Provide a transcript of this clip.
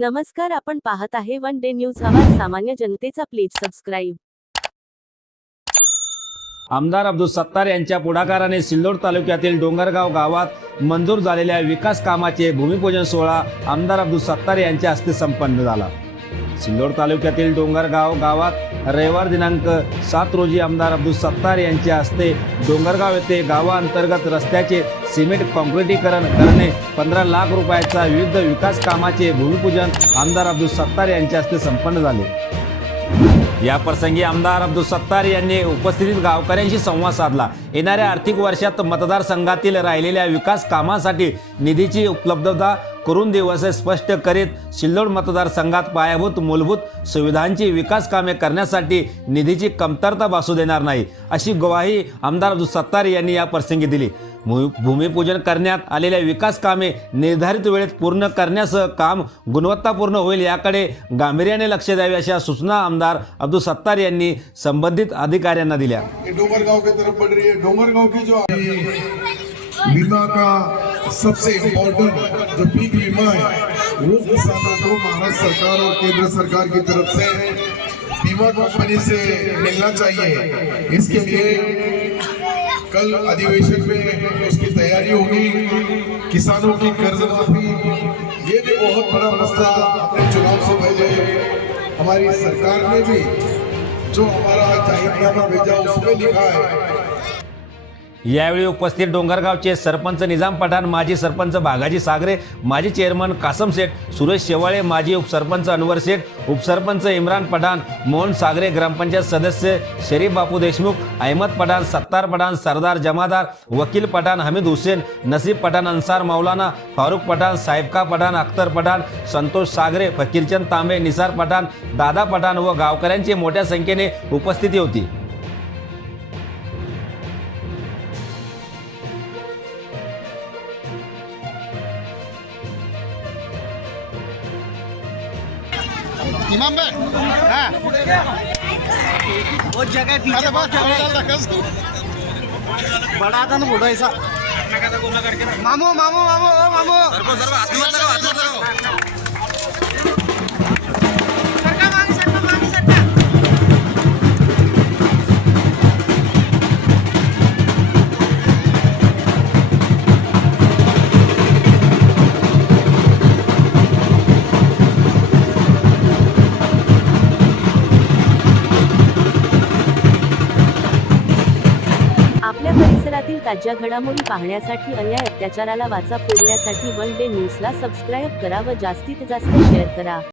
नमस्कार, आपण पाहत आहे वन डे न्यूज। आवाज सामान्य जनतेचा, प्लीज सबस्क्राईब। आमदार अब्दुल सत्तार यांच्या पुढाकाराने सिल्लोड तालुक्यातील डोंगरगाव गावात मंजूर झालेल्या विकास कामाचे भूमिपूजन सोहळा आमदार अब्दुल सत्तार यांच्या हस्ते संपन्न झाला। सिल्लोड तालुक्यातील डोंगरगाव गावात रविवार दिनांक 7 रोजी आमदार अब्दुल सत्तार यांच्या हस्ते डोंगरगाव येथे गावाअंतर्गत रस्त्याचे सिमेंट काँक्रिटीकरण करणे 15 लाख रुपयाचा विविध विकास कामाचे भूमिपूजन आमदार अब्दुल सत्तार यांच्या हस्ते संपन्न झाले। या प्रसंगी आमदार अब्दुल सत्तार यांनी उपस्थित गावकऱ्यांशी संवाद साधला। येणाऱ्या आर्थिक वर्षात मतदारसंघातील राहिलेल्या विकास कामांसाठी निधीची उपलब्धता करून देऊ असे स्पष्ट करीत सिल्लोड मतदारसंघात पायाभूत मूलभूत सुविधांची विकास कामे करण्यासाठी निधीची कमतरता भासू देणार नाही, अशी ग्वाही आमदार अब्दुल सत्तार यांनी या प्रसंगी दिली। भूमिपूजन करण्यात आलेल्या विकास कामे निर्धारित वेळेत पूर्ण करण्यासह काम गुणवत्तापूर्ण होईल याकडे गांभीर्याने लक्ष द्यावे अशा सूचना आमदार अब्दुल सत्तार यांनी संबंधित अधिकाऱ्यांना दिल्या। डोंगरगांव की तरफ बढ़ रही है। डोंगरगांव की जो बीमा का सबसे इम्पोर्टेंट जो पीक बीमा है वो किसानों को महाराष्ट्र सरकार और केंद्र सरकार की तरफ से बीमा कंपनी से मिलना चाहिए। इसके लिए कल अधिवेशन में उसकी तैयारी होगी। किसानों की कर्ज माफी ये भी बहुत बड़ा मसला अपने चुनाव से पहले हमारी सरकार ने भी जो हमारा जाहीरनामा भेजा उसमें लिखा है। यावेळी उपस्थित डोंगरगावचे सरपंच निजाम पठाण, माजी सरपंच बागाजी सागरे, माजी चेअरमन कासम शेठ, सुरेश शेवाळे, माजी उपसरपंच अनवर शेठ, उपसरपंच इम्रान पठाण, मोहन सागरे, ग्रामपंचायत सदस्य शरीफ बापू देशमुख, अहमद पठाण, सत्तार पठाण, सरदार जमादार, वकील पठाण, हमीद हुसेन, नसीब पठाण, अंसार मौलाना, फारूक पठाण, साहेबका पठाण, अख्तर पठाण, संतोष सागरे, फकीरचंद तांबे, निसार पठाण, दादा पठाण व गावकऱ्यांची मोठ्या संख्येने उपस्थिती होती। इमाम भाई हाँ बहुत जगह पीछे बहुत बड़ा था ना फोटो ऐसा मामू मामू मामू ओ मामू आपल्या परिसरातील ताज्या घडामोडी पाहण्यासाठी, अन्याय अत्याचाराला वाचा फोडण्यासाठी वन डे न्यूजला सबस्क्राईब करा व जास्तीत जास्त शेअर करा।